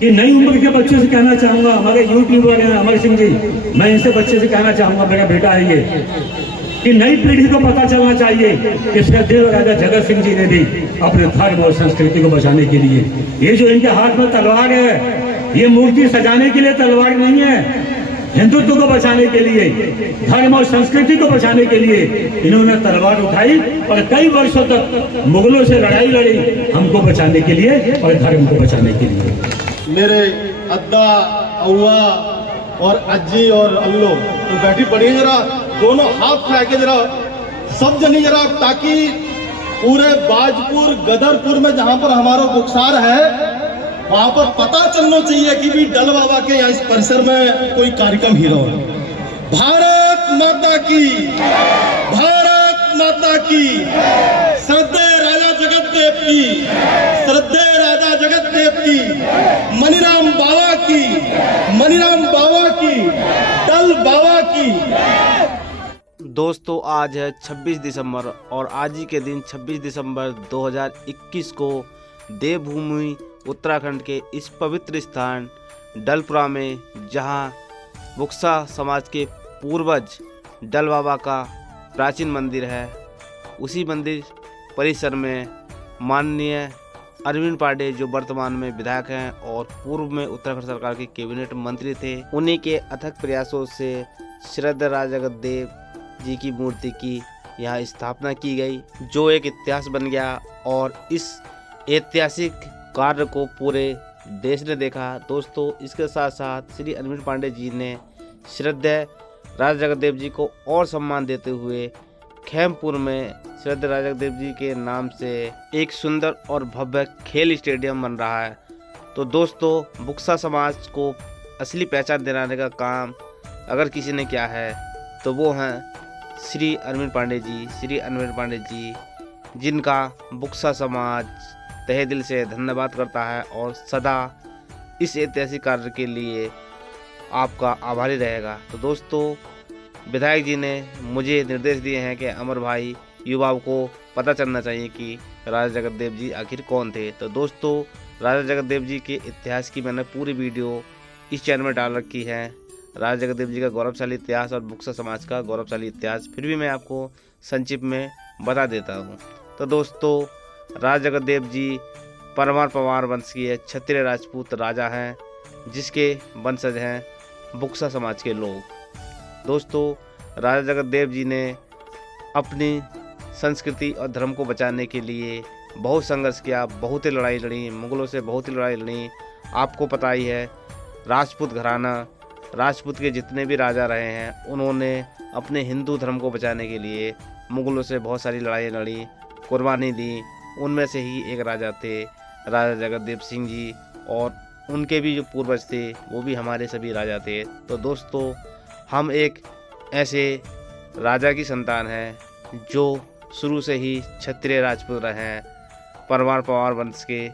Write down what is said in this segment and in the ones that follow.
कि नई उम्र के बच्चों से कहना चाहूंगा, हमारे यूट्यूबर हैं अमर सिंह जी, मैं इनसे बच्चे से कहना चाहूंगा, मेरा बेटा है ये, कि नई पीढ़ी को पता चलना चाहिए कि श्रद्धेय राजा जगत सिंह जी ने भी अपने धर्म और संस्कृति को बचाने के लिए, ये जो इनके हाथ में तलवार है, ये मूर्ति सजाने के लिए तलवार नहीं है, हिंदुत्व को बचाने के लिए, धर्म और संस्कृति को बचाने के लिए इन्होंने तलवार उठाई और कई वर्षों तक मुगलों से लड़ाई लड़ी, हमको बचाने के लिए और धर्म को बचाने के लिए। मेरे अद्दा अव्वा और अज्जी और अल्लो तो बैठी पड़ी जरा, दोनों हाथ फैला के जरा सब जनी जरा, ताकि पूरे बाजपुर गदरपुर में जहां पर हमारा बुक्सार है वहां पर पता चलना चाहिए कि भी डल बाबा के यहाँ इस परिसर में कोई कार्यक्रम ही रहो। भारत माता की, भारत माता की, श्रद्धेय राजा जगतदेव की, श्रद्धेय राजा जगतदेव की, मनीराम बाबा की, मनीराम बाबा की, डल बाबा की। दोस्तों आज है 26 दिसंबर और आज ही के दिन 26 दिसंबर 2021 को देवभूमि उत्तराखंड के इस पवित्र स्थान डलपुरा में, जहां बुक्सा समाज के पूर्वज डल बाबा का प्राचीन मंदिर है, उसी मंदिर परिसर में माननीय अरविंद पांडे जो वर्तमान में विधायक हैं और पूर्व में उत्तराखंड सरकार के कैबिनेट मंत्री थे, उन्हीं के अथक प्रयासों से श्रद्धेय राजा जगतदेव जी की मूर्ति की यहाँ स्थापना की गई, जो एक इतिहास बन गया और इस ऐतिहासिक कार्य को पूरे देश ने देखा। दोस्तों इसके साथ साथ श्री अरविंद पांडे जी ने श्रद्धेय राजा जगतदेव जी को और सम्मान देते हुए खेमपुर में श्रद्धेय राजा जगतदेव जी के नाम से एक सुंदर और भव्य खेल स्टेडियम बन रहा है। तो दोस्तों बुक्सा समाज को असली पहचान दिलाने का काम अगर किसी ने किया है तो वो हैं श्री अरविंद पांडे जी, श्री अरविंद पांडे जी, जिनका बुक्सा समाज तहे दिल से धन्यवाद करता है और सदा इस ऐतिहासिक कार्य के लिए आपका आभारी रहेगा। तो दोस्तों विधायक जी ने मुझे निर्देश दिए हैं कि अमर भाई युवाओं को पता चलना चाहिए कि राजा जगतदेव जी आखिर कौन थे। तो दोस्तों राजा जगतदेव जी के इतिहास की मैंने पूरी वीडियो इस चैनल में डाल रखी है, राजा जगतदेव जी का गौरवशाली इतिहास और बुक्सा समाज का गौरवशाली इतिहास, फिर भी मैं आपको संक्षिप्त में बता देता हूँ। तो दोस्तों राजा जगतदेव जी परमार पवार वंश के क्षत्रिय राजपूत राजा हैं, जिसके वंशज हैं बुक्सा समाज के लोग। दोस्तों राजा जगतदेव जी ने अपनी संस्कृति और धर्म को बचाने के लिए बहुत संघर्ष किया, बहुत ही लड़ाई लड़ी, मुगलों से बहुत ही लड़ाई लड़ी। आपको पता ही है राजपूत घराना, राजपूत के जितने भी राजा रहे हैं उन्होंने अपने हिंदू धर्म को बचाने के लिए मुगलों से बहुत सारी लड़ाई लड़ी, कुर्बानी दी। उनमें से ही एक राजा थे राजा जगतदेव सिंह जी, और उनके भी जो पूर्वज थे वो भी हमारे सभी राजा थे। तो दोस्तों हम एक ऐसे राजा की संतान हैं जो शुरू से ही क्षत्रिय राजपूत रहे हैं, परमार पवार वंश के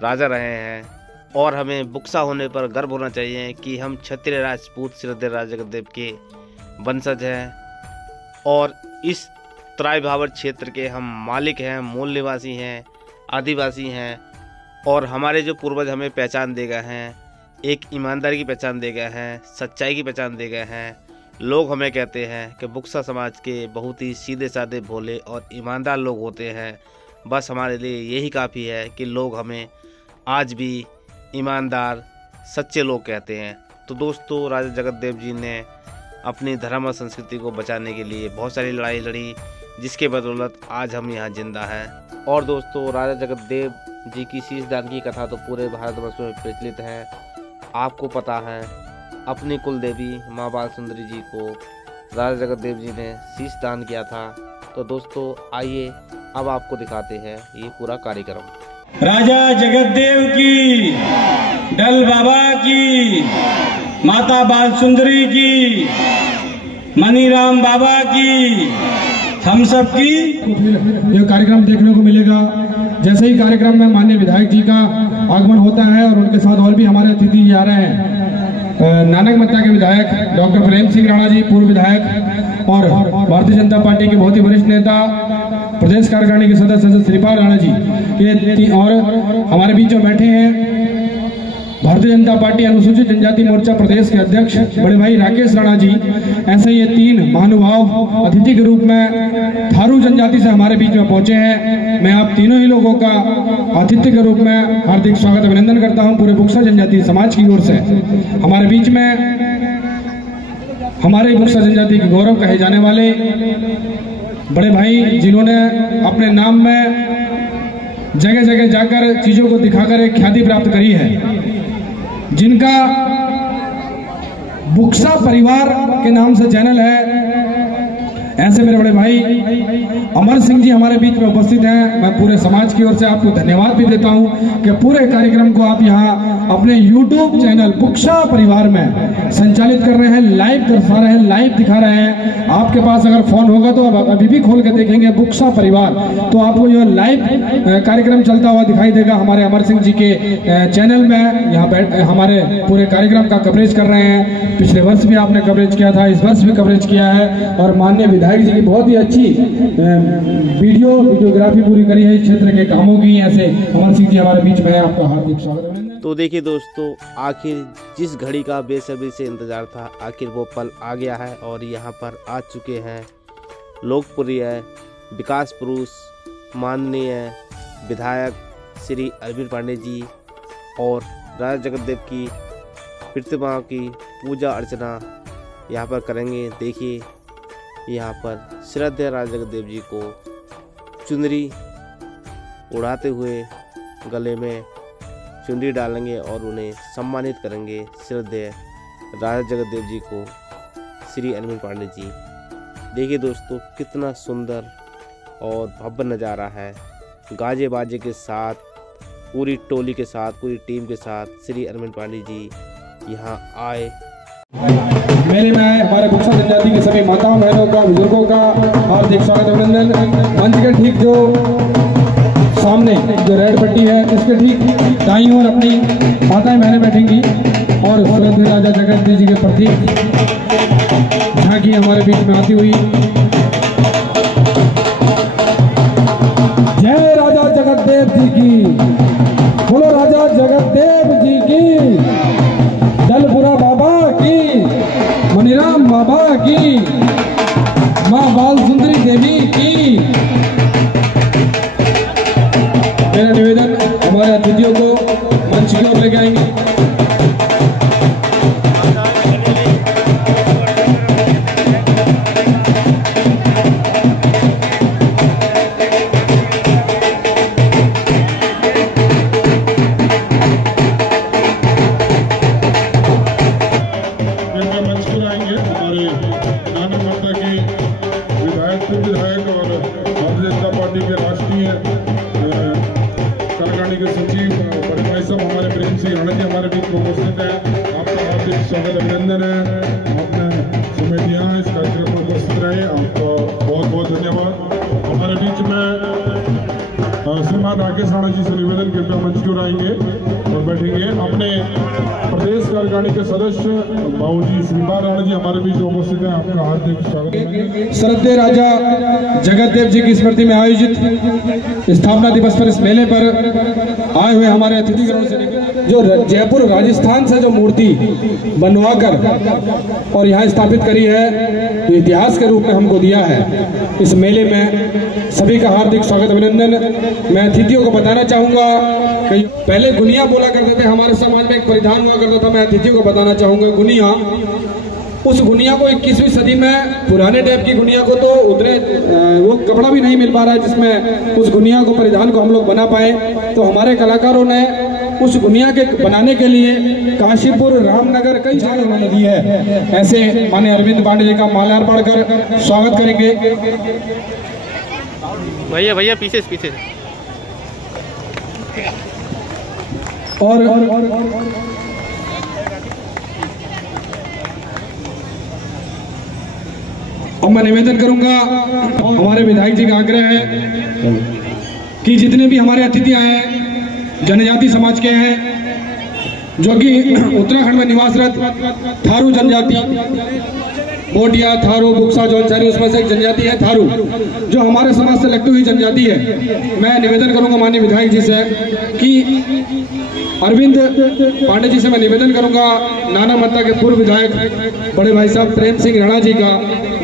राजा रहे हैं, और हमें बुक्सा होने पर गर्व होना चाहिए कि हम क्षत्रिय राजपूत श्रद्धेय राजा जगतदेव के वंशज हैं और इस तराई भावर क्षेत्र के हम मालिक हैं, मूल निवासी हैं, आदिवासी हैं। और हमारे जो पूर्वज हमें पहचान दे गए हैं, एक ईमानदारी की पहचान दे गए हैं, सच्चाई की पहचान दे गए हैं। लोग हमें कहते हैं कि बुक्सा समाज के बहुत ही सीधे साधे भोले और ईमानदार लोग होते हैं। बस हमारे लिए यही काफ़ी है कि लोग हमें आज भी ईमानदार सच्चे लोग कहते हैं। तो दोस्तों राजा जगतदेव जी ने अपनी धर्म और संस्कृति को बचाने के लिए बहुत सारी लड़ाई लड़ी, जिसके बदौलत आज हम यहाँ जिंदा हैं। और दोस्तों राजा जगतदेव जी की शीश दान की कथा तो पूरे भारतवर्ष में प्रचलित है। आपको पता है अपनी कुल देवी माँ बाल सुंदरी जी को राजा जगतदेव जी ने शीश दान किया था। तो दोस्तों आइए अब आपको दिखाते हैं ये पूरा कार्यक्रम। राजा जगतदेव की, डल बाबा की, माता बाल सुंदरी की, मनीराम बाबा की, हम सब की यह कार्यक्रम देखने को मिलेगा। जैसे ही कार्यक्रम में माननीय विधायक जी का आगमन होता है और उनके साथ और भी हमारे अतिथि आ रहे हैं, नानक मत्ता के विधायक डॉक्टर प्रेम सिंह राणा जी पूर्व विधायक और भारतीय जनता पार्टी के बहुत ही वरिष्ठ नेता प्रदेश कार्यकारिणी के सदस्य श्रीपाल राणा जी के और हमारे बीच में बैठे हैं भारतीय जनता पार्टी अनुसूचित जनजाति मोर्चा प्रदेश के अध्यक्ष बड़े भाई राकेश राणा जी, ऐसे ये 3 महानुभाव अतिथि के रूप में थारू जनजाति से हमारे बीच में पहुंचे हैं। मैं आप तीनों ही लोगों का अतिथि के रूप में हार्दिक स्वागत अभिनंदन करता हूं पूरे बुक्सा जनजाति समाज की ओर से। हमारे बीच में हमारे बुक्सा जनजाति के गौरव कहे जाने वाले बड़े भाई, जिन्होंने अपने नाम में जगह जगह जाकर चीजों को दिखाकर एक ख्याति प्राप्त करी है, जिनका बुक्सा परिवार के नाम से चैनल है, ऐसे मेरे बड़े भाई अमर सिंह जी हमारे बीच में उपस्थित हैं। मैं पूरे समाज की ओर से आपको धन्यवाद भी देता हूं कि पूरे कार्यक्रम को आप यहां अपने YouTube चैनल बुक्सा परिवार में संचालित कर रहे हैं, लाइव दर्शा रहे हैं, लाइव दिखा रहे हैं। आपके पास अगर फोन होगा तो आप अभी भी खोल के देखेंगे बुक्सा परिवार, तो आपको जो लाइव कार्यक्रम चलता हुआ दिखाई देगा हमारे अमर सिंह जी के चैनल में। यहाँ हमारे पूरे कार्यक्रम का कवरेज कर रहे हैं। पिछले वर्ष भी आपने कवरेज किया था, इस वर्ष भी कवरेज किया है, और माननीय विधायक जी की बहुत ही अच्छी वीडियोग्राफी पूरी करी है इस क्षेत्र के कामों की। ऐसे अमर सिंह जी हमारे बीच में, आपका हार्दिक स्वागत। तो देखिए दोस्तों, आखिर जिस घड़ी का बेसब्री से इंतजार था, आखिर वो पल आ गया है और यहाँ पर आ चुके हैं लोकप्रिय विकास पुरुष माननीय विधायक श्री अरविंद पांडे जी, और राजा जगतदेव की प्रतिमा की पूजा अर्चना यहाँ पर करेंगे। देखिए यहाँ पर श्रद्धेय राजा जगतदेव जी को चुनरी उड़ाते हुए गले में चुनरी डालेंगे और उन्हें सम्मानित करेंगे। श्रद्धेय राजा जगतदेव जी को श्री अरविंद पांडे जी। देखिए दोस्तों, कितना सुंदर और भव्य नज़ारा है। गाजे बाजे के साथ, पूरी टोली के साथ, पूरी टीम के साथ श्री अरविंद पांडे जी यहाँ आए। मेले में आए हमारे बुक्सा जनजाति के सभी माताओं बहनों का, बुजुर्गों का हार्दिक स्वागत अभिनंदन। मंच के ठीक जो सामने जो रेड पट्टी है, इसके ठीक दाईं ओर अपनी माताएं बहनें बैठेंगी और श्रद्धेय राजा जगतदेव जी के प्रतीक झांकी हमारे बीच में आती हुई। जय राजा जगतदेव जी की, बोलो राजा जगतदेव जी की, दलपुरा बाबा की, मनीराम बाबा की, माँ बाल सुंदरी देवी की। मेरा निवेदन हमारे अतिथियों को मंच की ओर लेके आएंगे। स्वागत अभिनंदन है। आपने समय दिया है इस कार्यक्रम में उपस्थित रहे, आपका बहुत बहुत धन्यवाद। हमारे बीच में श्रीमान राकेश राणा जी से निवेदन कृपया मंच की ओर आएंगे और बैठेंगे। अपने प्रदेश कार्यकारिणी के सदस्य बाबूजी श्रीमान राणा जी हमारे बीच में उपस्थित हैं, आपका हार्दिक स्वागत। श्रद्धेय राजा जगतदेव जी की स्मृति में आयोजित स्थापना दिवस पर इस मेले पर आए हुए हमारे अतिथिगणों से जो जयपुर राजस्थान से जो मूर्ति बनवाकर और यहाँ स्थापित करी है, तो इतिहास के रूप में हमको दिया है। इस मेले में सभी का हार्दिक स्वागत अभिनंदन। मैं अतिथियों को बताना चाहूंगा कि पहले गुनिया बोला करते थे, हमारे समाज में एक परिधान हुआ करता था। मैं अतिथियों को बताना चाहूंगा गुनिया, उस गुनिया को 21वीं सदी में, पुराने टाइप की गुनिया को तो उतरे वो कपड़ा भी नहीं मिल पा रहा है जिसमें उस गुनिया को, परिधान को हम लोग बना पाए। तो हमारे कलाकारों ने उस गुनिया के बनाने के लिए काशीपुर, रामनगर कई जगह उन्होंने दी है। ऐसे माननीय अरविंद पांडे जी का माल्यार्पण कर स्वागत करेंगे। भैया भैया पीछे पीछे। और अब मैं निवेदन करूंगा, हमारे विधायक जी का आग्रह है कि जितने भी हमारे अतिथि आए हैं जनजाति समाज के हैं, जो कि उत्तराखंड में निवासरत थारू जनजाति, मोटिया, थारू, बुक्सा, जौनसारी, उसमें से एक जनजाति है थारू, जो हमारे समाज से लगती हुई जनजाति है। मैं निवेदन करूंगा माननीय विधायक जी से कि अरविंद पांडे जी से मैं निवेदन करूंगा नाना मत्ता के पूर्व विधायक बड़े भाई साहब प्रेम सिंह राणा जी का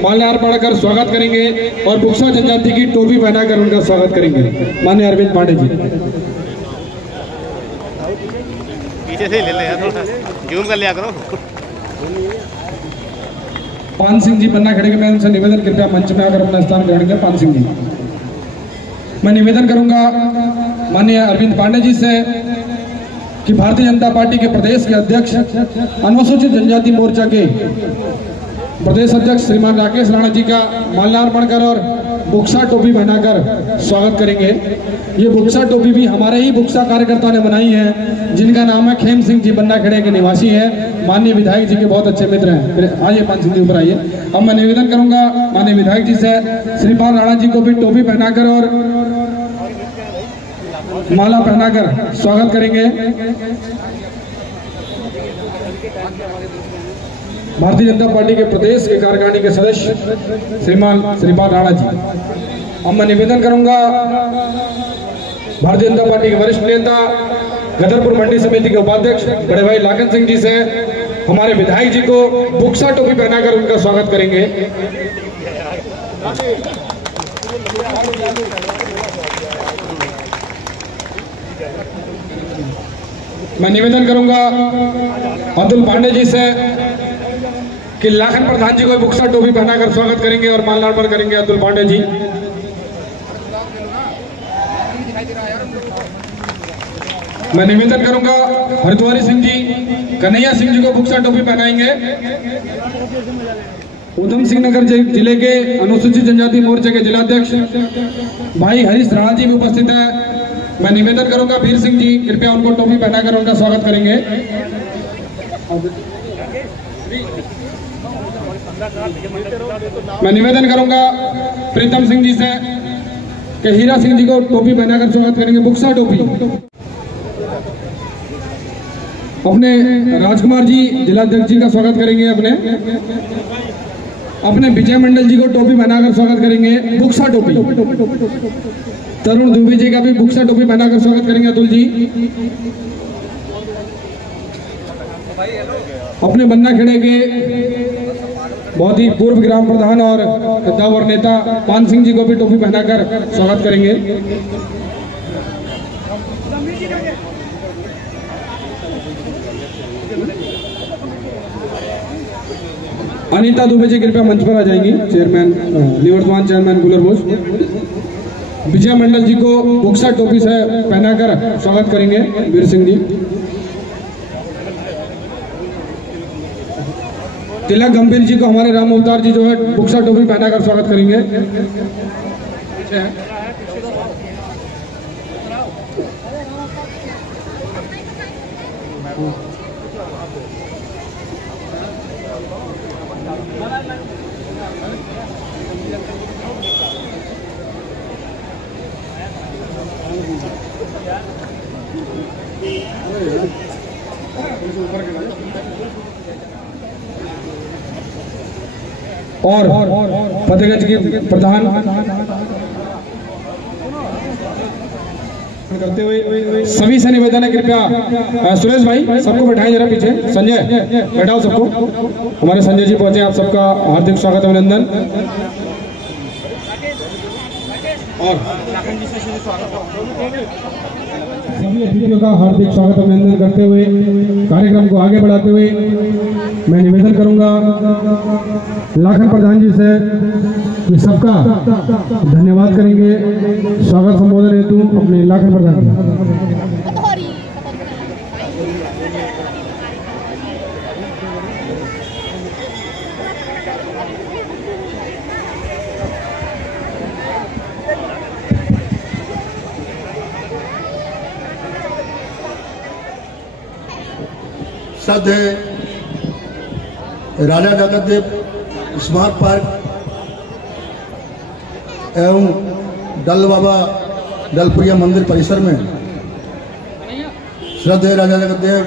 माल्यार्पण कर स्वागत करेंगे और बुक्सा जनजाति की टोपी पहनाकर उनका स्वागत करेंगे। माननीय अरविंद पांडे जी पीछे से ले ले थोड़ा जूम कर लिया करो। पान सिंह जी पन्ना खड़े के मैं उनसे निवेदन कृपया मंच में आकर अपना स्थान ग्रहण करें। पान सिंह जी मैं निवेदन करूंगा माननीय अरविंद पांडे जी से कि भारतीय जनता पार्टी के प्रदेश के अध्यक्ष अनुसूचित जनजाति मोर्चा के प्रदेश अध्यक्ष श्रीमान राकेश राणा जी का माल्यार्पण कर और बुक्सा टोपी पहनाकर स्वागत करेंगे। ये बुक्सा टोपी भी हमारे ही बुक्सा कार्यकर्ताओं ने बनाई है, जिनका नाम है खेम सिंह जी, बन्ना खेड़े के निवासी है, माननीय विधायक जी के बहुत अच्छे मित्र हैं। आइए पान सिंह जी ऊपर आइए। अब मैं निवेदन करूंगा माननीय विधायक जी से श्रीपाल राणा जी को भी टोपी पहनाकर और माला पहनाकर स्वागत करेंगे। भारतीय जनता पार्टी के प्रदेश के कार्यकारिणी के सदस्य श्रीमान श्रीपाल राणा जी। अब मैं निवेदन करूंगा भारतीय जनता पार्टी के वरिष्ठ नेता गदरपुर मंडी समिति के उपाध्यक्ष बड़े भाई लाखन सिंह जी से हमारे विधायक जी को बुक्सा टोपी पहनाकर उनका स्वागत करेंगे। मैं निवेदन करूंगा अतुल पांडे जी से कि लाखन प्रधान जी को बुक्सा टोपी पहनाकर स्वागत करेंगे और माल्यार्पण करेंगे। अतुल पांडे जी मैं निवेदन करूंगा हरिद्वारी सिंह जी कन्हैया सिंह जी को बुक्सा टोपी पहनाएंगे। उधम सिंह नगर जिले के अनुसूचित जनजाति मोर्चे के जिलाध्यक्ष भाई हरीश राणा जी भी उपस्थित है। मैं निवेदन करूंगा वीर सिंह जी कृपया उनको टोपी पहनाकर उनका स्वागत करेंगे। मैं निवेदन करूंगा प्रीतम सिंह जी से कि हीरा सिंह जी को टोपी पहनाकर स्वागत करेंगे, बुक्सा टोपी। अपने राजकुमार जी जिलाध्यक्ष जी का स्वागत करेंगे। अपने विजय मंडल जी को टोपी पहनाकर स्वागत करेंगे, बुक्सा टोपी। तरुण दुबे जी का भी बुक्सा टोपी पहनाकर स्वागत करेंगे अतुल जी। अपने बन्ना खेड़े के बहुत ही पूर्व ग्राम प्रधान और कद्दावर नेता पान सिंह जी को भी टोपी पहनाकर स्वागत करेंगे। अनीता दुबे जी कृपया मंच पर आ जाएंगी, चेयरमैन निवर्तमान चेयरमैन गुलर बोस। विजय मंडल जी को बुक्सा टोपी से पहनाकर स्वागत करेंगे वीर सिंह जी। तिलक गंभीर जी को हमारे राम अवतार जी जो है बुक्सा टोपी पहनाकर स्वागत करेंगे। और फतेहगंज के प्रधान करते हुए सभी से निवेदन है कृपया सुरेश भाई सबको बैठाएं जरा पीछे। संजय बैठाओ सबको। हमारे संजय जी पहुंचे, आप सबका हार्दिक स्वागत अभिनंदन। और सभी अतिथियों का हार्दिक स्वागत अभिनंदन करते हुए कार्यक्रम को आगे बढ़ाते हुए मैं निवेदन करूंगा लाखन प्रधान जी से कि सबका धन्यवाद करेंगे स्वागत संबोधन हेतु अपने लाखन प्रधान। सद है राजा जगत देव स्मारक पार्क एवं डल बाबा डलपुरिया मंदिर परिसर में श्रद्धेय राजा जगत देव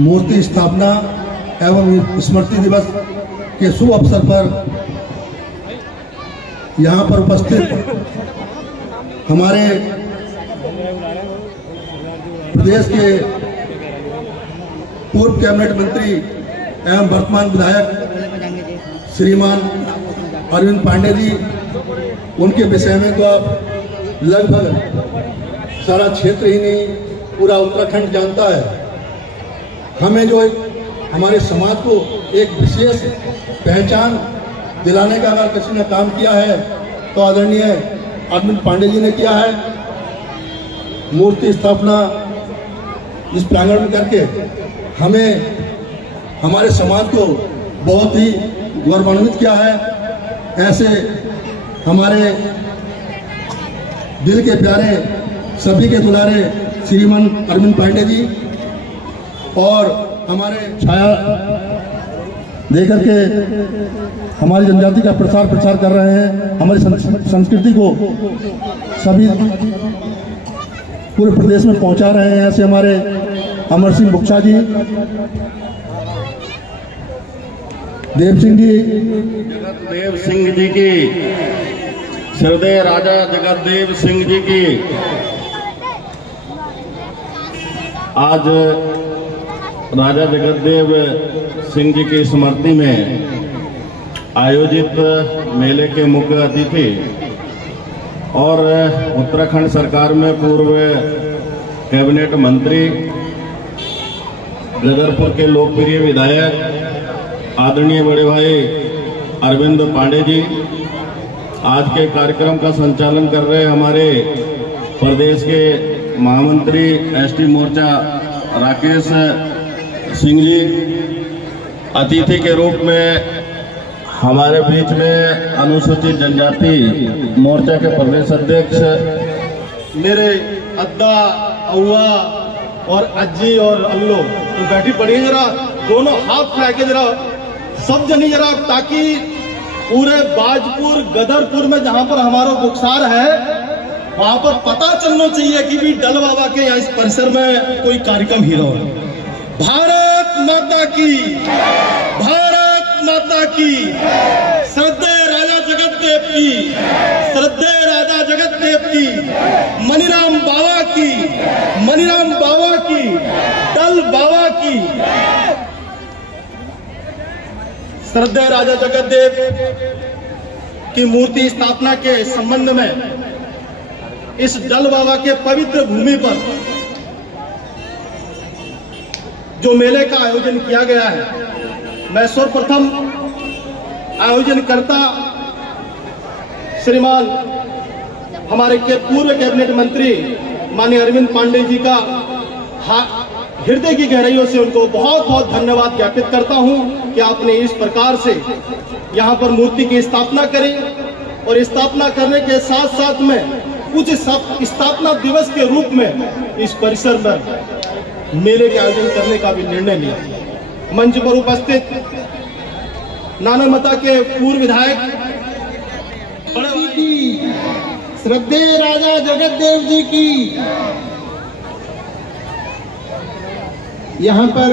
मूर्ति स्थापना एवं स्मृति दिवस के शुभ अवसर पर यहाँ पर उपस्थित हमारे प्रदेश के पूर्व कैबिनेट मंत्री एवं वर्तमान विधायक श्रीमान अरविंद पांडे जी, उनके विषय में तो आप लगभग सारा क्षेत्र ही नहीं पूरा उत्तराखंड जानता है। हमें जो हमारे समाज को एक विशेष पहचान दिलाने का अगर किसी ने काम किया है तो आदरणीय अरविंद पांडे जी ने किया है। मूर्ति स्थापना इस प्रांगण में करके हमें हमारे समाज को बहुत ही गौरवान्वित किया है। ऐसे हमारे दिल के प्यारे सभी के दुलारे श्रीमान अरविंद पांडे जी और हमारे छाया देकर के हमारी जनजाति का प्रचार कर रहे हैं। हमारी संस्कृति को सभी पूरे प्रदेश में पहुंचा रहे हैं। ऐसे हमारे अमर सिंह बुक्शा जी, देव सिंह जी, जगतदेव सिंह जी की, श्रद्धेय राजा जगतदेव सिंह जी की आज राजा जगतदेव सिंह जी की स्मृति में आयोजित मेले के मुख्य अतिथि और उत्तराखंड सरकार में पूर्व कैबिनेट मंत्री, गदरपुर के लोकप्रिय विधायक आदरणीय बड़े भाई अरविंद पांडे जी, आज के कार्यक्रम का संचालन कर रहे हमारे प्रदेश के महामंत्री एसटी मोर्चा राकेश सिंह जी, अतिथि के रूप में हमारे बीच में अनुसूचित जनजाति मोर्चा के प्रदेश अध्यक्ष मेरे अद्दा, अव्वा और अज्जी और अल्लो तो बैठी पड़ी जरा, दोनों हाथ फैला के जरा सब जनी जरा, ताकि पूरे बाजपुर गदरपुर में जहां पर हमारा बुक्सार है वहां पर पता चलना चाहिए कि भी डल बाबा के यहाँ इस परिसर में कोई कार्यक्रम ही रहा है। भारत माता की, भारत माता की, श्रद्धेय राजा जगतदेव की, श्रद्धेय राजा जगतदेव की, मनीराम बाबा की, मनीराम बाबा की, डल बाबा की, श्रद्धेय राजा जगतदेव की मूर्ति स्थापना के संबंध में इस डल बाबा के पवित्र भूमि पर जो मेले का आयोजन किया गया है, मैं सर्वप्रथम आयोजनकर्ता श्रीमान हमारे के पूर्व कैबिनेट मंत्री माननीय अरविंद पांडे जी का हृदय की गहराइयों से उनको बहुत बहुत धन्यवाद ज्ञापित करता हूं कि आपने इस प्रकार से यहां पर मूर्ति की स्थापना करी और स्थापना करने के साथ साथ में कुछ स्थापना दिवस के रूप में इस परिसर में मेले के आयोजन करने का भी निर्णय लिया। मंच पर उपस्थित नानामता के पूर्व विधायक की, श्रद्धेय राजा जगतदेव जी की, यहाँ पर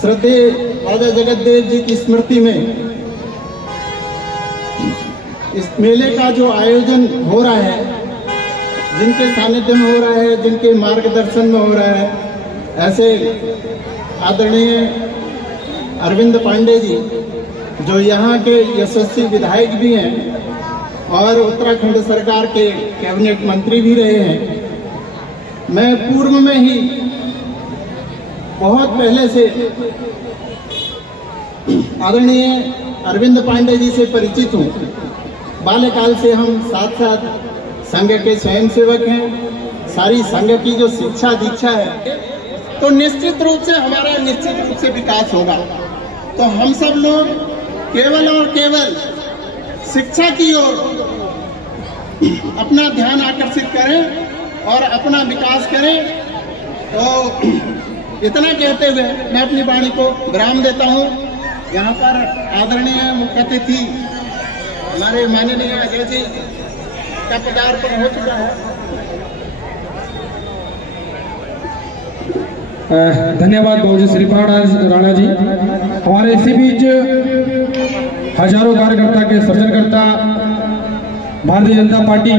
श्रद्धेय राजा जगतदेव जी की स्मृति में इस मेले का जो आयोजन हो रहा है, जिनके सानिध्य में हो रहा है, जिनके मार्गदर्शन में हो रहा है, ऐसे आदरणीय अरविंद पांडे जी जो यहाँ के यशस्वी विधायक भी हैं और उत्तराखंड सरकार के कैबिनेट मंत्री भी रहे हैं। मैं पूर्व में ही बहुत पहले से आदरणीय अरविंद पांडे जी से परिचित हूँ। बाल्यकाल से हम साथ साथ संघ के स्वयंसेवक हैं। सारी संघ की जो शिक्षा दीक्षा है तो निश्चित रूप से हमारा निश्चित रूप से विकास होगा। तो हम सब लोग केवल और केवल शिक्षा की ओर अपना ध्यान आकर्षित करें और अपना विकास करें। तो इतना कहते हुए मैं अपनी वाणी को विराम देता हूँ। यहाँ पर आदरणीय मुख्य अतिथि हमारे माननीय अजय जी का पदार्पण हो चुका है। धन्यवाद बाबूजी श्रीपाद राणा जी। हमारे इसी बीच हजारों कार्यकर्ता के सृजनकर्ता भारतीय जनता पार्टी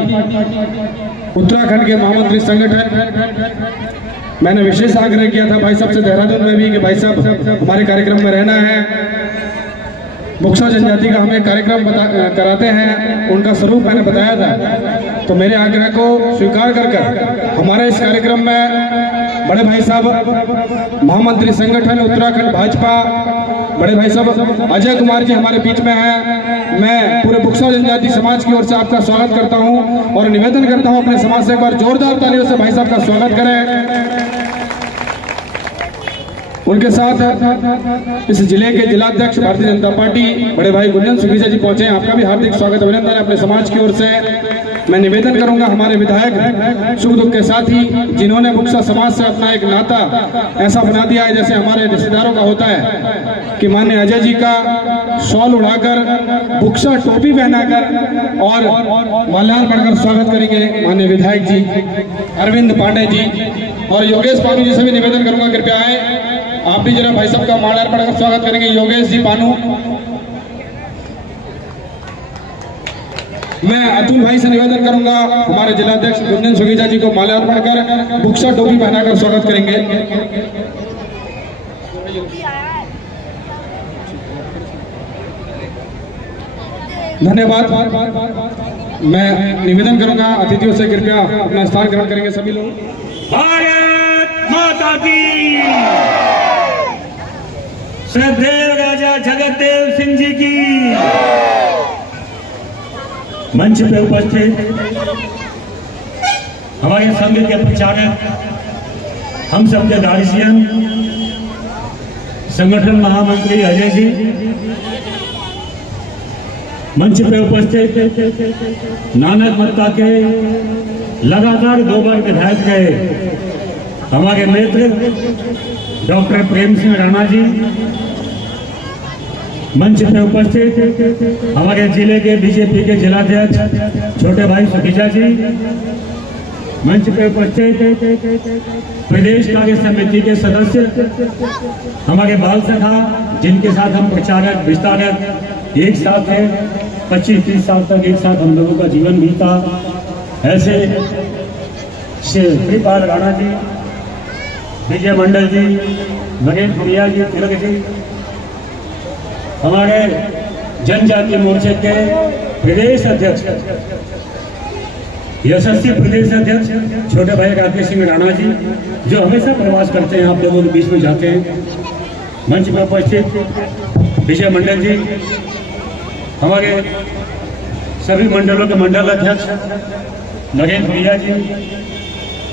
उत्तराखंड के महामंत्री संगठन, मैंने विशेष आग्रह किया था भाई साहब से देहरादून में भी कि भाई साहब हमारे कार्यक्रम में रहना है। बुक्सा जनजाति का हमें कार्यक्रम कराते हैं, उनका स्वरूप मैंने बताया था, तो मेरे आग्रह को स्वीकार कर हमारे इस कार्यक्रम में बड़े भाई साहब महामंत्री संगठन उत्तराखंड भाजपा बड़े भाई साहब अजय कुमार जी हमारे बीच में हैं। मैं पूरे बुक्सा जनजाति समाज की ओर से आपका स्वागत करता हूं और निवेदन करता हूं अपने समाज से एक बार जोरदार तालियों से भाई साहब का स्वागत करें। उनके साथ इस जिले के जिलाध्यक्ष भारतीय जनता पार्टी बड़े भाई गुंजन सुखीजा जी पहुंचे हैं, आपका भी हार्दिक स्वागत अभिनंदन है अपने समाज की ओर से। मैं निवेदन करूंगा हमारे विधायक सुख दुख के साथी जिन्होंने बुक्सा समाज से अपना एक नाता ऐसा बना दिया है जैसे हमारे रिश्तेदारों का होता है कि माननीय अजय जी का शॉल उड़ाकर बुक्सा टोपी पहनाकर और माल्यार्पण पढ़कर स्वागत करेंगे माननीय विधायक जी अरविंद पांडे जी और योगेश पानू जी से भी निवेदन करूंगा कृपया आए, आप भी जरा भाई साहब का माल्यार्पण पढ़कर स्वागत करेंगे। योगेश जी पानू, मैं अतुल भाई से निवेदन करूंगा हमारे जिलाध्यक्ष गुंजन सुखीजा जी को माल्यार्पण कर बुक्सा टोपी पहनाकर स्वागत करेंगे। धन्यवाद। मैं निवेदन करूंगा अतिथियों से कृपया अपना स्थान ग्रहण करेंगे सभी लोग। भारत माता की, श्रद्धेय राजा जगतदेव सिंह जी की। मंच पे उपस्थित हमारे संघ के प्रचारक, हम सबके गार्जियन, संगठन महामंत्री अजय जी, मंच पे उपस्थित नानक मत्ता के लगातार 2 बार विधायक रहे हमारे मित्र डॉक्टर प्रेम सिंह राणा जी, मंच पे उपस्थित हमारे जिले के बीजेपी के जिलाध्यक्ष छोटे भाई सुखीजा जी, मंच पे उपस्थित प्रदेश कार्य समिति के सदस्य हमारे बाल सखा जिनके साथ हम प्रचारक विस्तारक एक साथ है, 25-30 साल तक एक साथ हम लोगों का जीवन बीता, ऐसे श्रीपाद राणा जी, विजय मंडल जी, नरेंद्र भैया जी, तिलक जी, हमारे जनजातीय मोर्चे के प्रदेश अध्यक्ष यशस्वी प्रदेश अध्यक्ष छोटे भाई राकेश सिंह राणा जी जो हमेशा प्रवास करते हैं, आप लोगों के बीच में जाते हैं। मंच पर उपस्थित विजय मंडल जी, हमारे सभी मंडलों के मंडल अध्यक्ष नरेंद्र भैया जी,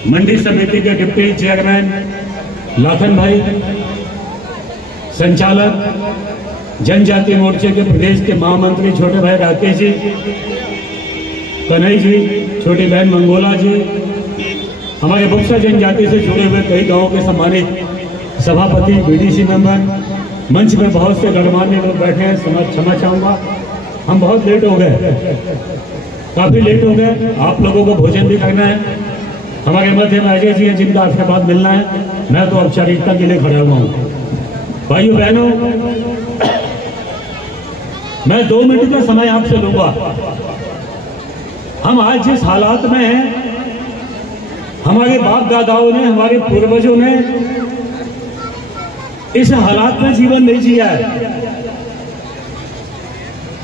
मंडी समिति के डिप्टी चेयरमैन लाखन भाई, संचालक जनजातीय मोर्चे के प्रदेश के महामंत्री छोटे भाई राकेश जी, कन्हई जी, छोटी बहन मंगोला जी, हमारे बुक्सा जनजाति से जुड़े हुए कई गांवों के सम्मानित सभापति, बीडीसी मेंबर, मंच में बहुत से गणमान्य लोग बैठे हैं, क्षमा चाहूंगा हम बहुत लेट हो गए, काफी लेट हो गए, आप लोगों को भोजन भी करना है। हमारे मध्य में अजय जी हैं जिनका आपके बाद मिलना है, मैं तो औपचारिकता के लिए खड़ा हुआ हूँ। भाइयों बहनों, मैं 2 मिनट का समय आपसे लूंगा। हम आज जिस हालात में हैं, हमारे बाप दादाओं ने, हमारे पूर्वजों ने इस हालात में जीवन नहीं जिया है।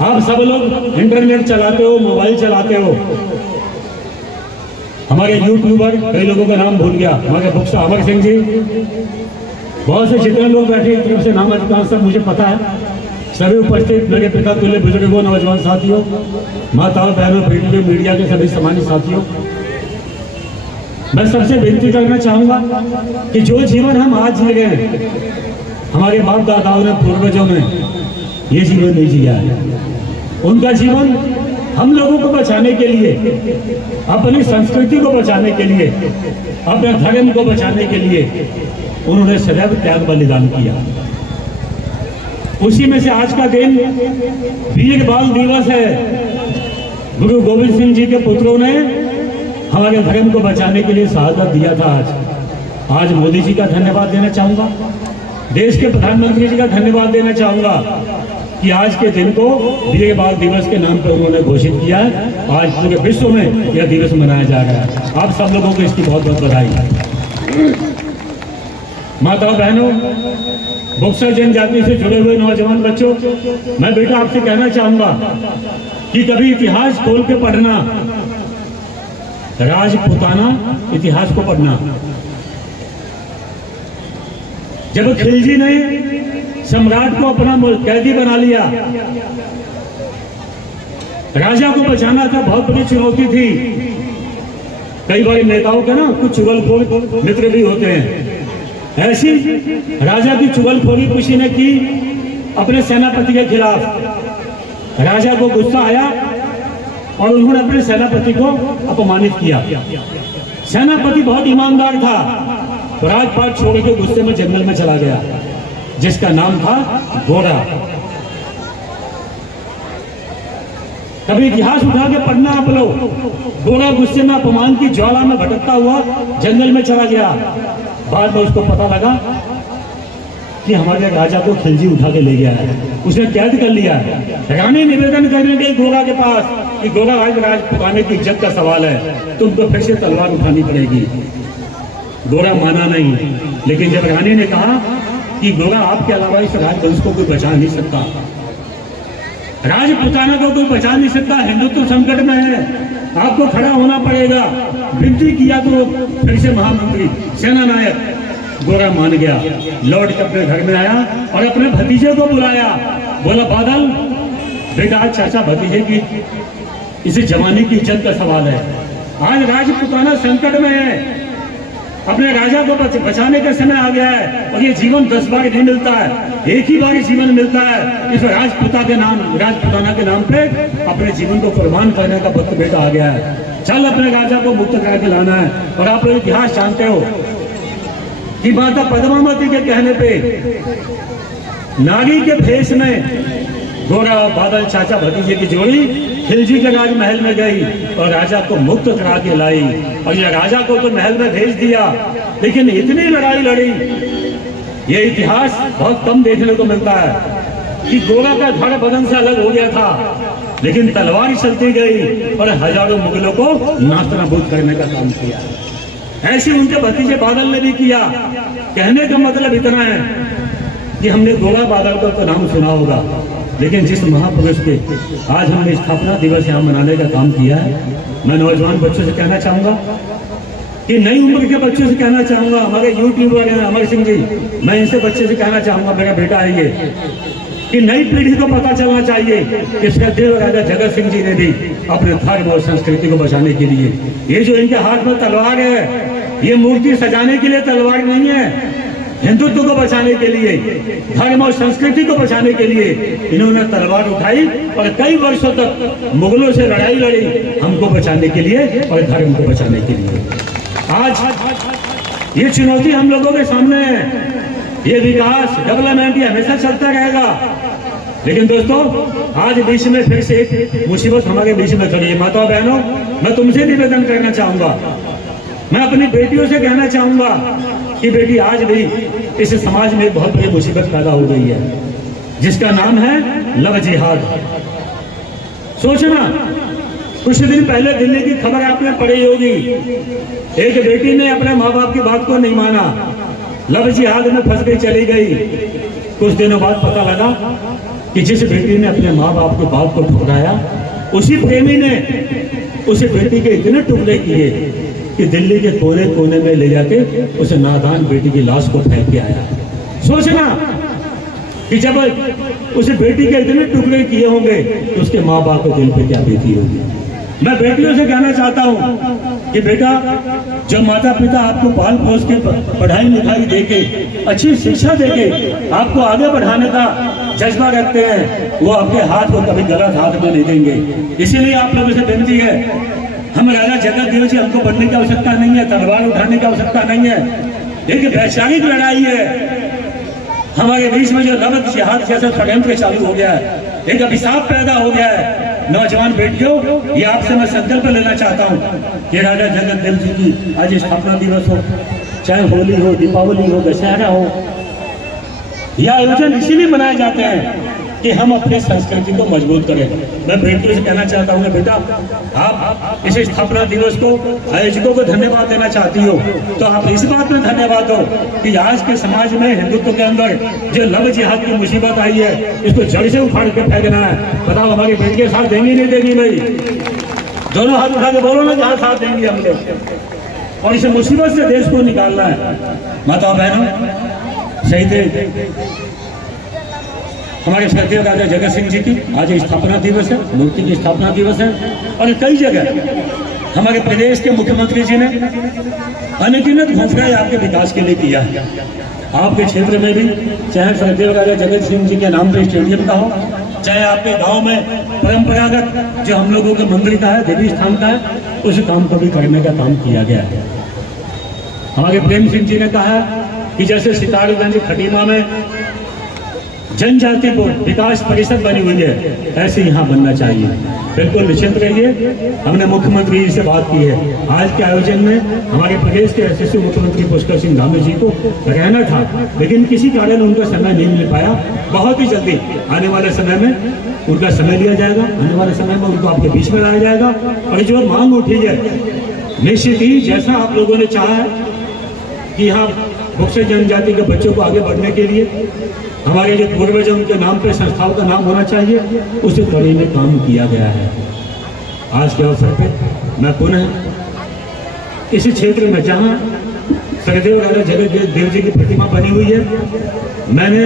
आप सब लोग इंटरनेट चलाते हो, मोबाइल चलाते हो, हमारे यूट्यूबर, कई लोगों का नाम भूल गया, हमारे बुक्सा अमर सिंह जी, बहुत से जितने लोग बैठे एक तरफ से नाम अधिकांश सब मुझे पता है, सभी उपस्थित मेरे पिता तुल्य बुजुर्गों, नौजवान साथियों, माताओं, बहनों, बेटियों, मीडिया के सभी सम्मानित साथियों, मैं सबसे विनती करना चाहूंगा कि जो जीवन हम आज जी रहे हैं, हमारे बाप दादाओं ने, पूर्वजों ने ये जीवन नहीं जिया है। उनका जीवन हम लोगों को बचाने के लिए, अपनी संस्कृति को बचाने के लिए, अपने धर्म को बचाने के लिए उन्होंने सदैव त्याग बलिदान किया। उसी में से आज का दिन वीर बाल दिवस है। गुरु गोविंद सिंह जी के पुत्रों ने हमारे धर्म को बचाने के लिए शहादत दिया था। आज आज मोदी जी का धन्यवाद देना चाहूंगा, देश के प्रधानमंत्री जी का धन्यवाद देना चाहूंगा कि आज के दिन को वीर बाल दिवस के नाम पर उन्होंने घोषित किया है। आज पूरे विश्व में यह दिवस मनाया जा रहा है। आप सब लोगों को इसकी बहुत बहुत बधाई। माताओं बहनों, बक्सर जनजाति से जुड़े हुए नौजवान बच्चों, मैं बेटा आपसे कहना चाहूंगा कि कभी इतिहास खोल के पढ़ना, राजपूताना इतिहास को पढ़ना। जब खिलजी ने सम्राट को अपना कैदी बना लिया, राजा को बचाना था, बहुत बड़ी चुनौती थी। कई बार नेताओं के ना कुछ चुगलखोर मित्र भी होते हैं। ऐसी राजा की चुगलखोरी किसी ने की अपने सेनापति के खिलाफ। राजा को गुस्सा आया और उन्होंने अपने सेनापति को अपमानित किया। सेनापति बहुत ईमानदार था, राजपाट छोड़ के गुस्से में जंगल में चला गया, जिसका नाम था गोरा। कभी इतिहास उठा के पढ़ना आप लोग। गोरा गुस्से में अपमान की ज्वाला में भटकता हुआ जंगल में चला गया। बाद में उसको पता लगा कि हमारे राजा को खिलजी उठा के ले गया है, उसने कैद कर लिया है। रानी निवेदन करने गई गोरा के पास कि गोरा, आज राजपुताने की इज्जत का सवाल है, तुमको फिर से तलवार उठानी पड़ेगी। गोरा माना नहीं, लेकिन जब रानी ने कहा कि गोरा, आपके अलावा इस राजवंश को कोई बचा नहीं सकता, राजपुताना को कोई बचा नहीं सकता, हिंदुत्व संकट में है, आपको खड़ा होना पड़ेगा। विनती किया तो फिर से महामंत्री, सेना नायक गोरा मान गया। लौट के अपने घर में आया और अपने भतीजे को बुलाया। बोला, बादल बेटा, चाचा भतीजे की इस जमाने की इज्जत का सवाल है। आज राजपुताना संकट में है, अपने राजा को बचाने का समय आ गया है और ये जीवन 10 बार नहीं मिलता है, एक ही बार जीवन मिलता है। इस राजपुताना के नाम पे अपने जीवन को कुर्बान करने का वक्त बेटा आ गया है। चल अपने राजा को मुक्त करके लाना है। और आप लोग इतिहास जानते हो कि माता पद्मावती के कहने पे नारी के भेष में गोरा बादल चाचा भतीजे की जोड़ी खिलजी के राजमहल में गई और राजा को मुक्त करा के लाई। और ये राजा को तो महल में भेज दिया, लेकिन इतनी लड़ाई लड़ी, ये इतिहास बहुत कम देखने को मिलता है कि गोरा का धड़ बदन से अलग हो गया था, लेकिन तलवार चलती गई और हजारों मुगलों को नास्तनाबूद करने का काम किया। ऐसे उनके भतीजे बादल ने भी किया। कहने का मतलब इतना है कि हमने गोरा बादल का तो नाम सुना होगा, लेकिन जिस महापुरुष के आज हमने स्थापना दिवस यहाँ मनाने का काम किया है, मैं नौजवान बच्चों से कहना चाहूंगा कि नई उम्र के बच्चों से कहना चाहूंगा, हमारे यूट्यूबर हैं अमर सिंह जी, मैं इनसे बच्चे से कहना चाहूंगा, मेरा बेटा है ये, कि नई पीढ़ी को पता चलना चाहिए कि श्रद्धेय राजा जगत सिंह जी ने भी अपने धर्म और संस्कृति को बचाने के लिए, ये जो इनके हाथ में तलवार है, ये मूर्ति सजाने के लिए तलवार नहीं है, हिंदुत्व को बचाने के लिए, धर्म और संस्कृति को बचाने के लिए इन्होंने तलवार उठाई और कई वर्षों तक मुगलों से लड़ाई लड़ी, हमको बचाने के लिए और धर्म को बचाने के लिए। आज ये चुनौती हम लोगों के सामने है। ये विकास, डेवलपमेंट ये हमेशा चलता रहेगा, लेकिन दोस्तों आज बीच में फिर से एक मुसीबत हमारे बीच में खड़ी है। माताओं बहनों, मैं तुमसे निवेदन करना चाहूंगा, मैं अपनी बेटियों से कहना चाहूंगा कि बेटी, आज भी इस समाज में बहुत बड़ी मुसीबत पैदा हो गई है, जिसका नाम है लव जिहाद। सोचना, कुछ दिन पहले दिल्ली की खबर आपने पढ़ी होगी, एक बेटी ने अपने माँ बाप की बात को नहीं माना, लव जिहाद में फंस गई, चली गई। कुछ दिनों बाद पता लगा कि जिस बेटी ने अपने माँ बाप के बात को ठुकराया, उसी प्रेमी ने उस बेटी के इतने टुकड़े किए कि दिल्ली के कोने कोने में ले जाके उस नादान बेटी की लाश को फेंक के आया। सोचना कि जब उस बेटी के इतने टुकड़े किए होंगे तो उसके माँ बाप के दिल पे क्या बीती होगी। मैं बेटियों से कहना चाहता हूँ कि बेटा, जो माता पिता आपको पाल पोस के पढ़ाई लिखाई देके, अच्छी शिक्षा देके आपको आगे बढ़ाने का जज्बा रखते हैं, वो आपके हाथ को कभी गलत हाथ में नहीं देंगे। इसीलिए आप लोगों से विनती है, हम राजा जगत देव जी, हमको बनने की आवश्यकता नहीं है, तलवार उठाने की आवश्यकता नहीं है। एक वैचारिक लड़ाई है हमारे बीच में, जो लव जिहाद जैसा षड्यंत्र चालू हो गया है, एक अभिशाप पैदा हो गया है। नौजवान बेटियों, ये आपसे मैं संकल्प लेना चाहता हूँ कि राजा जगत देव जी की आज स्थापना दिवस हो, चाहे होली हो, दीपावली हो, दशहरा हो, यह आयोजन इसीलिए मनाए जाते हैं कि हम अपनी संस्कृति को मजबूत करें। मैं बेटियों से कहना चाहता हूँ बेटा, आप इस स्थापना दिवस को आयोजकों को धन्यवाद देना चाहती हो तो आप इस बात में धन्यवाद हो कि आज के समाज में हिंदुत्व के अंदर जो लव जिहाद की मुसीबत आई है, इसको जड़ से उखाड़ के फेंकना है। बताओ हमारी बेटी के साथ देंगी नहीं देंगी? भाई दोनों हाथ उठा के बोलो ना, जहाँ साथ देंगे हम लोग। और इस मुसीबत से देश को निकालना है। माताओं बहनों, शहीद हमारे श्रद्धेय राजा जगत सिंह जी की आज स्थापना दिवस है, मूर्ति की स्थापना दिवस है। और कई जगह हमारे प्रदेश के मुख्यमंत्री जी ने अनगिनत घोषणाएं आपके विकास के लिए किया है। आपके क्षेत्र में भी चाहे श्रद्धेय राजा जगत सिंह जी के नाम पे स्टेडियम का हो, चाहे आपके गांव में परंपरागत जो हम लोगों के मंदिर का है, देवी स्थान का है, उस काम को भी करने का काम किया गया है। हमारे प्रेम सिंह जी ने कहा कि जैसे सितारगंज खटीमा में जनजाति को विकास परिषद बनी हुई है, ऐसे यहाँ बनना चाहिए। बिल्कुल निश्चिंत रहिए, हमने मुख्यमंत्री जी से बात की है। आज के आयोजन में हमारे प्रदेश के यशस्वी मुख्यमंत्री पुष्कर सिंह धामी जी को रहना था, लेकिन किसी कारण उनका समय नहीं मिल पाया। बहुत ही जल्दी आने वाले समय में उनका समय लिया जाएगा, आने वाले समय में उनको आपके बीच में लाया जाएगा। और जो मांग उठी है, निश्चित ही जैसा आप लोगों ने चाहा है कि यहाँ मुख्य जनजाति के बच्चों को आगे बढ़ने के लिए हमारे जो पूर्वज उनके नाम पे संस्थाओं का नाम होना चाहिए, उसी कड़ी में काम किया गया है। आज के अवसर पे मैं पुनः इसी क्षेत्र में जहाँ श्रद्धेय राजा जगत देव जी की प्रतिमा बनी हुई है, मैंने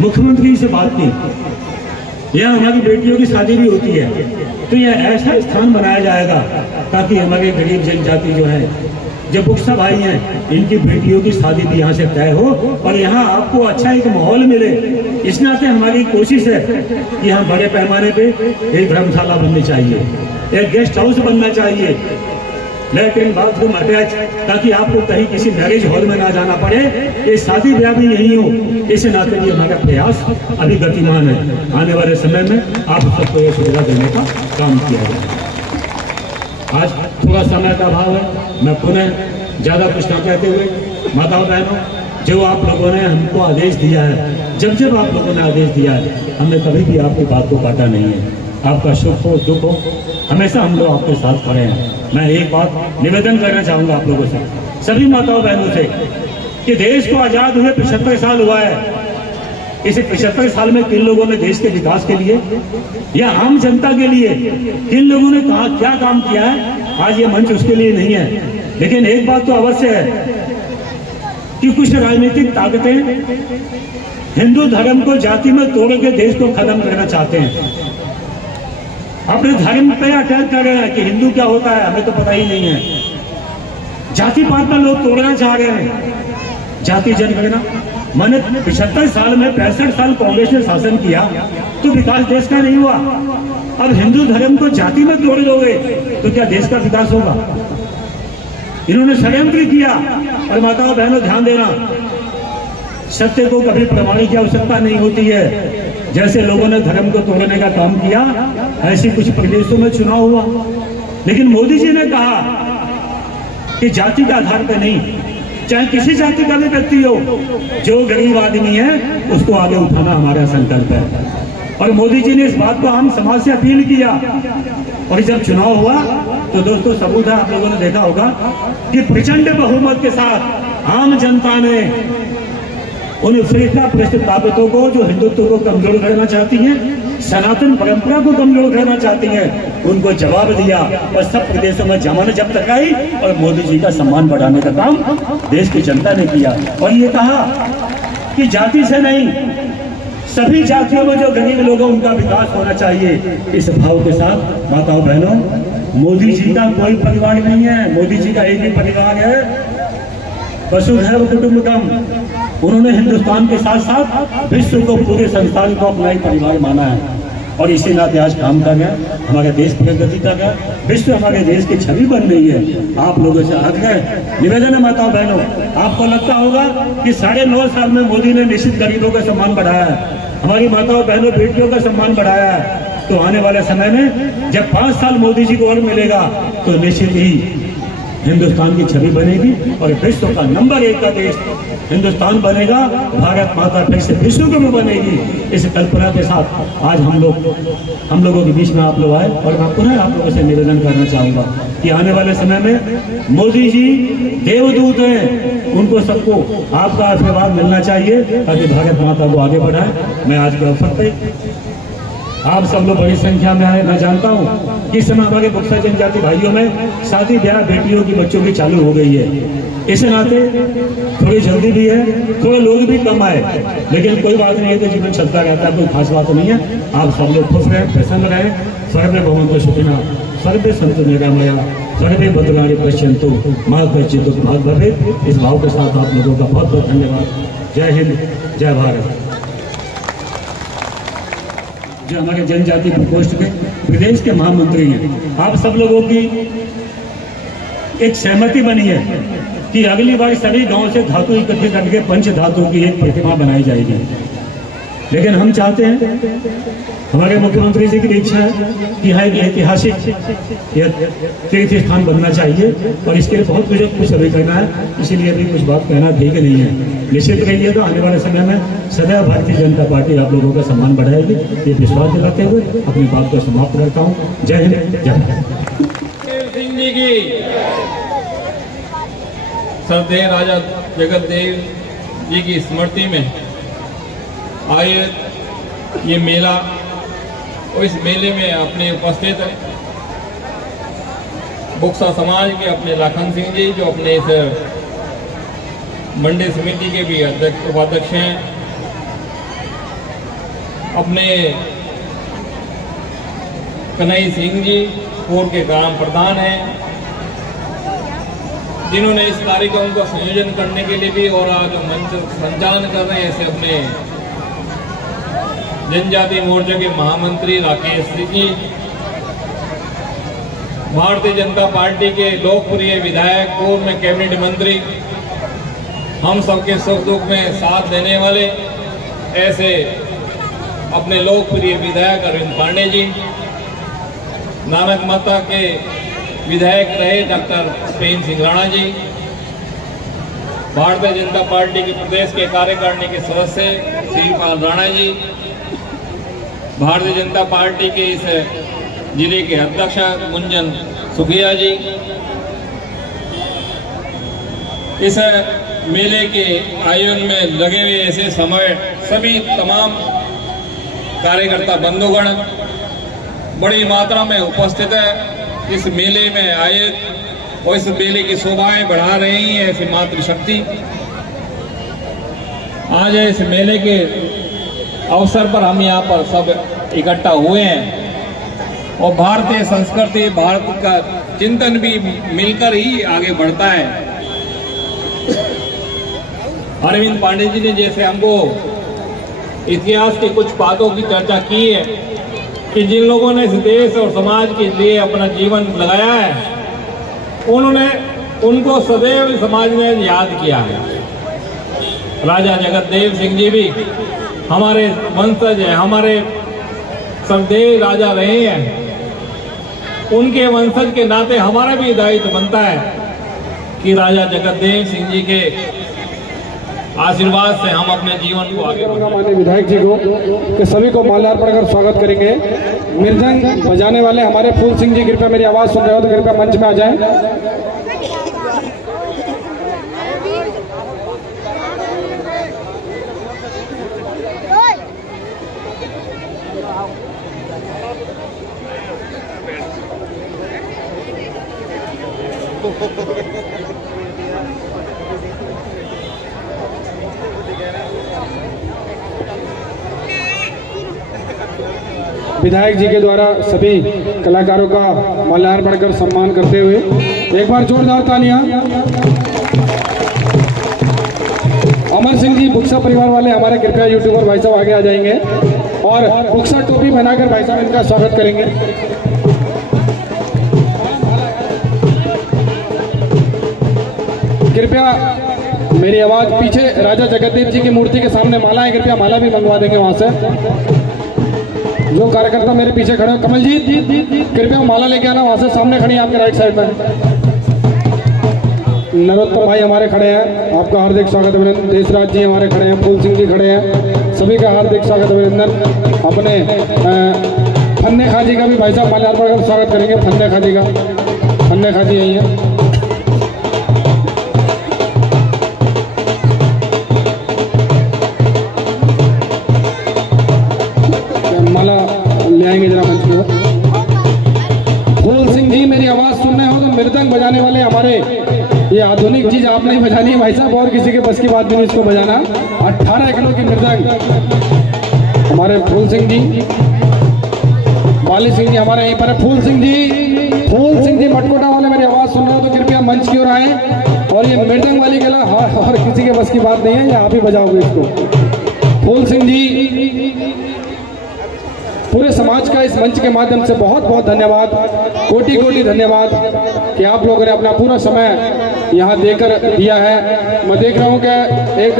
मुख्यमंत्री से बात की। यहाँ हमारी बेटियों की शादी भी होती है, तो यह ऐसा स्थान बनाया जाएगा ताकि हमारे गरीब जनजाति जो है, जो बुक्सा भाई हैं, इनकी बेटियों की शादी भी यहाँ से तय हो और यहाँ आपको अच्छा एक माहौल मिले। इस नाते हमारी कोशिश है कि यहाँ बड़े पैमाने पे एक धर्मशाला बननी चाहिए, एक गेस्ट हाउस बनना चाहिए, लैट्रिन बाथरूम अटैच, ताकि आपको कहीं किसी मैरिज हॉल में ना जाना पड़े, ये शादी ब्याह भी नहीं हो। इस नाते भी हमारा प्रयास अभी गतिमान है। आने वाले समय में आप सबको ये सुविधा देने का काम किया जाए। आज थोड़ा समय का अभाव है, मैं पुनः ज्यादा कुछ न कहते हुए, माताओं बहनों, जो आप लोगों ने हमको आदेश दिया है, जब जब आप लोगों ने आदेश दिया है, हमने कभी भी आपकी बात को काटा नहीं है। आपका सुख हो दुख हो, हमेशा हम लोग आपके साथ खड़े हैं। मैं एक बात निवेदन करना चाहूंगा आप लोगों से, सभी माताओं बहनों से, कि देश को आजाद हुए 75 साल हुआ है। इस 75 साल में किन लोगों ने देश के विकास के लिए या आम जनता के लिए किन लोगों ने कहा क्या काम किया है, आज ये मंच उसके लिए नहीं है। लेकिन एक बात तो अवश्य है कि कुछ राजनीतिक ताकतें हिंदू धर्म को जाति में तोड़ के देश को खत्म करना चाहते हैं। अपने धर्म पे अटैक कर रहे हैं कि हिंदू क्या होता है हमें तो पता ही नहीं है। जाति पात में लोग तोड़ना चाह रहे हैं, जाति जनगणना। मैंने 75 साल में 65 साल कांग्रेस ने शासन किया तो विकास देश का नहीं हुआ। अब हिंदू धर्म को जाति में तोड़ दोगे तो क्या देश का विकास होगा? इन्होंने षड्यंत्र किया। और माताओं बहनों ध्यान देना, सत्य को कभी प्रमाणित की आवश्यकता नहीं होती है। जैसे लोगों ने धर्म को तोड़ने का काम किया, ऐसे कुछ प्रदेशों में चुनाव हुआ, लेकिन मोदी जी ने कहा कि जाति के आधार पर नहीं, चाहे किसी जाति का भी व्यक्ति हो, जो गरीब आदमी है उसको आगे उठाना हमारा संकल्प है। और मोदी जी ने इस बात को आम समाज से अपील किया। और जब चुनाव हुआ तो दोस्तों सबूत है, आप लोगों ने देखा होगा कि प्रचंड बहुमत के साथ आम जनता ने उन फिरका ताकतों को जो हिंदुत्व को कमजोर करना चाहती हैं, सनातन परंपरा को कमजोर करना चाहती हैं, उनको जवाब दिया। और सब प्रदेशों में जमानत जब्त कराई और मोदी जी का सम्मान बढ़ाने का काम देश की जनता ने किया। और ये कहा कि जाति से नहीं, सभी जातियों में जो गरीब लोग हैं उनका विकास होना चाहिए। इस भाव के साथ माताओं बहनों, मोदी जी का कोई परिवार नहीं है, मोदी जी का एक ही परिवार है, वसुधैव कुटुंबकम। उन्होंने हिंदुस्तान के साथ साथ विश्व को, पूरे संसार को अपना ही परिवार माना है। और इसी नाते आज काम कर रहे हैं, हमारा देश प्रगति कर रहा है, विश्व हमारे देश की छवि बन रही है। आप लोगों से आग्रह निवेदन है माताओं बहनों, आपको लगता होगा कि 9.5 साल में मोदी ने निश्चित गरीबों का सम्मान बढ़ाया है, हमारी माताओं बहनों बेटियों का सम्मान बढ़ाया है। तो आने वाले समय में जब 5 साल मोदी जी को और मिलेगा तो निश्चित ही हिंदुस्तान की छवि बनेगी और विश्व का नंबर 1 का देश हिंदुस्तान बनेगा। भारत माता फिर से विश्व में बनेगी। इस कल्पना के साथ आज हम लोगों के बीच में आप लोग आए और मैं पुनः आप लोगों से निवेदन करना चाहूंगा कि आने वाले समय में मोदी जी देवदूत हैं, उनको सबको आपका आशीर्वाद मिलना चाहिए ताकि भारत माता को आगे बढ़ाए। मैं आज के अवसर पे आप सब लोग बड़ी संख्या में आए। मैं जानता हूँ कि इस समय हमारे बुक्सा जनजाति भाइयों में शादी ब्याह बेटियों की बच्चों की चालू हो गई है। इस नाते थोड़ी जल्दी भी है, थोड़े लोग भी कम आए, लेकिन कोई बात नहीं है, तो जीवन चलता रहता है, कोई खास बात नहीं है। आप सब लोग खुश रहें, प्रसन्न रहें। सर्वे भवन्तु सुखिनः, सर्वे सन्तु निरामया, सर्वे भद्राणि पश्यन्तु मा कश्चित् भाग् भवेत्। इस भाव के साथ आप लोगों का बहुत बहुत धन्यवाद। जय हिंद, जय भारत। जो हमारे जनजाति प्रकोष्ठ के प्रदेश के महामंत्री हैं, आप सब लोगों की एक सहमति बनी है कि अगली बार सभी गांव से धातु इकट्ठे करके पंच धातु की एक प्रतिमा बनाई जाएगी। लेकिन हम चाहते हैं, हमारे मुख्यमंत्री जी की इच्छा है कि यहाँ एक ऐतिहासिक तीर्थ स्थान बनना चाहिए और इसके लिए बहुत कुछ अभी करना है, इसीलिए अभी कुछ बात कहना ठीक नहीं है। निश्चित रहिएगा, आने वाले समय में सदैव भारतीय जनता पार्टी आप लोगों का सम्मान बढ़ाएगी, ये विश्वास दिलाते हुए अपनी बात को समाप्त करता हूँ। जय हिंद, जय भारत। सिंह जी की श्रद्धेय राजा जगतदेव जी की स्मृति में आए ये मेला, और इस मेले में अपने उपस्थित बुक्सा समाज के अपने लाखन सिंह जी, जो अपने इस मंडी समिति के भी उपाध्यक्ष हैं, अपने कन्हई सिंह जी पूर्व के ग्राम प्रधान हैं, जिन्होंने इस कार्यक्रम को संयोजन करने के लिए भी और आज मंच संचालन कर रहे हैं, ऐसे अपने जनजाति मोर्चा के महामंत्री राकेश सिंह जी, भारतीय जनता पार्टी के लोकप्रिय विधायक, पूर्व में कैबिनेट मंत्री, हम सबके सुख दुख में साथ देने वाले ऐसे अपने लोकप्रिय विधायक अरविंद पांडे जी, नानक माता के विधायक रहे डॉक्टर प्रेम सिंह राणा जी, भारतीय जनता पार्टी के प्रदेश के कार्यकारिणी के सदस्य श्रीपाल राणा जी, भारतीय जनता पार्टी के इस जिले के अध्यक्ष मुंजन सुखिया जी, इस मेले के आयोजन में लगे हुए ऐसे समय सभी तमाम कार्यकर्ता बंधुगण बड़ी मात्रा में उपस्थित है। इस मेले में आए और इस मेले की शोभाएं बढ़ा रही है ऐसी मातृशक्ति। आज इस मेले के अवसर पर हम यहाँ पर सब इकट्ठा हुए हैं और भारतीय संस्कृति, भारत का चिंतन भी मिलकर ही आगे बढ़ता है। अरविंद पांडे जी ने जैसे हमको इतिहास की कुछ बातों की चर्चा की है कि जिन लोगों ने इस देश और समाज के लिए अपना जीवन लगाया है, उनको सदैव समाज ने याद किया है। राजा जगतदेव सिंह जी भी हमारे वंशज हैं, हमारे श्रद्धेय राजा रहे हैं। उनके वंशज के नाते हमारा भी दायित्व बनता है कि राजा जगतदेव सिंह जी के आशीर्वाद से हम अपने जीवन को आगे बढ़ाएं। माननीय विधायक जी को कि सभी को माल्यार्पण कर स्वागत करेंगे। मृदंग बजाने वाले हमारे फूल सिंह जी, कृपया मेरी आवाज सुन रहे हो तो कृपया मंच में आ जाएं। विधायक जी के द्वारा सभी कलाकारों का माल्यार्पण कर सम्मान करते हुए एक बार जोरदार तालियां। अमर सिंह जी बुक्सा परिवार वाले हमारे कृपया यूट्यूबर भाई साहब आगे आ जाएंगे और बुक्सा टोपी पहनाकर भाई साहब इनका स्वागत करेंगे। कृपया मेरी आवाज पीछे राजा जगतदेव जी की मूर्ति के सामने मालाएं, कृपया माला भी मंगवा देंगे वहां से। जो कार्यकर्ता मेरे पीछे खड़े हो, कमलजीत कृपया माला लेके आना, वहां से सामने खड़ी आपके राइट साइड में। नरोत्तम भाई हमारे खड़े हैं, आपका हार्दिक स्वागत अभिनंदन। देशराज जी हमारे खड़े हैं, फूल सिंह जी खड़े हैं, सभी का हार्दिक स्वागत अभिनंदन। अपने फन्ने खाजी का भी भाई साहब माल्यार्पण कर स्वागत करेंगे। फन्ने खाजी का, फन्ने खाजी यही है। माला ले आएंगे जरा मंच को। फूल सिंह जी मेरी आवाज सुन रहे हो तो मृदंग बजाने वाले हमारे, ये आधुनिक चीज आप नहीं बजानी है भाई साहब, और किसी के बस की बात नहीं इसको बजाना। 18 किलो की मृदंग हमारे फूल सिंह जी, बाली सिंह जी हमारे यहीं पर है। फूल सिंह जी मटकोटा वाले मेरी आवाज सुन रहे हो तो कृपया मंच की ओर आए। और ये मृदंग वाली गला और किसी के बस की बात नहीं है, ये आप ही बजाओगे इसको। फूल सिंह जी, पूरे समाज का इस मंच के माध्यम से बहुत बहुत धन्यवाद, कोटि कोटि धन्यवाद कि आप लोगों ने अपना पूरा समय यहाँ देकर दिया है। मैं देख रहा हूँ कि एक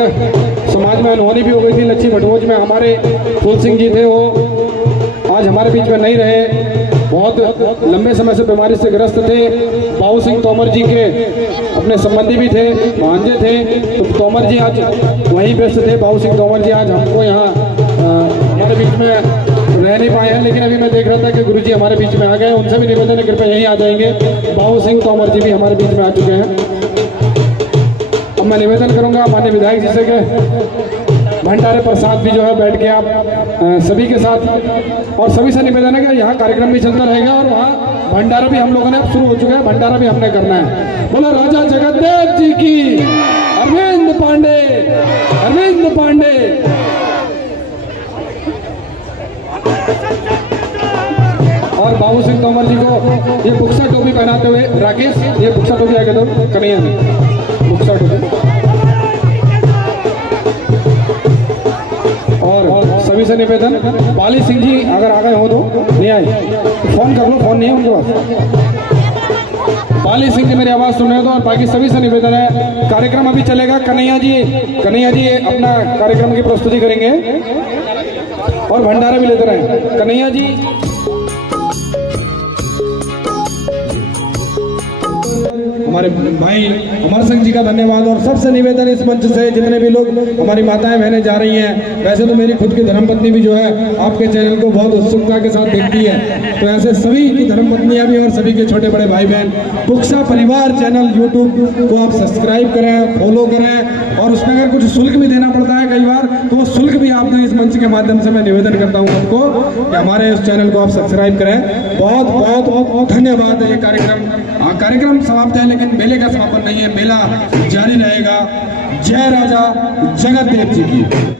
समाज में अनहोनी भी हो गई थी। लच्छी भटभोज में हमारे फूल सिंह जी थे, वो आज हमारे बीच में नहीं रहे। बहुत लंबे समय से बीमारी से ग्रस्त थे। बाबू सिंह तोमर जी के अपने संबंधी भी थे, भांजे थे, तो तोमर जी आज वहीं व्यस्त थे। बाबू सिंह तोमर जी आज हमको यहाँ हमारे बीच में रह नहीं पाए हैं, लेकिन अभी मैं देख रहा था कि गुरुजी हमारे बीच में आ गए। उनसे भी निवेदन है कृपया यहीं आ जाएंगे। बाबू सिंह तोमर जी भी हमारे बीच में आ चुके हैं। अब मैं निवेदन करूंगा माननीय विधायक जी से कि भंडारे प्रसाद भी जो है बैठ के आप सभी के साथ, और सभी से निवेदन है कि यहाँ कार्यक्रम भी चलता रहेगा और वहाँ भंडारा भी हम लोगों ने अब शुरू हो चुका है, भंडारा भी हमने करना है। बोलो राजा जगतदेव जी की, अरविंद पांडे। और बाबू सिंह तोमर जी को ये बुक्सा टोपी पहनाते हुए राकेश, ये बुक्सा टोपी आगे दो कन्हैया में, बुक्सा टोपी। और सभी से निवेदन, बाली सिंह जी अगर आ गए हो तो नहीं आए तो फोन कर लो, फोन नहीं है उनके पास। बाली सिंह जी मेरी आवाज सुन रहे हो तो, और बाकी सभी से निवेदन है, कार्यक्रम अभी चलेगा। कन्हैया जी अपना कार्यक्रम की प्रस्तुति करेंगे और भंडारा भी लेते रहे। कन्हैया जी, हमारे भाई अमर सिंह जी का धन्यवाद। और सबसे निवेदन इस मंच से जितने भी लोग हमारी माताएं बहनें जा रही हैं, वैसे तो मेरी खुद की धर्मपत्नी भी जो है आपके चैनल को बहुत उत्सुकता के साथ देखती है, तो ऐसे सभी की धर्मपत्नियां भी और सभी के छोटे बड़े भाई बहन बुक्सा परिवार चैनल यूट्यूब को आप सब्सक्राइब करें, फॉलो करें, और उसमें अगर कुछ शुल्क भी देना पड़ता है कई बार, तो वो शुल्क भी आपने इस मंच के माध्यम से मैं निवेदन करता हूँ आपको कि हमारे इस चैनल को आप सब्सक्राइब करें। बहुत बहुत बहुत धन्यवाद। ये कार्यक्रम समाप्त है, लेकिन मेले का समापन नहीं है, मेला जारी रहेगा। जय राजा जगतदेव जी की।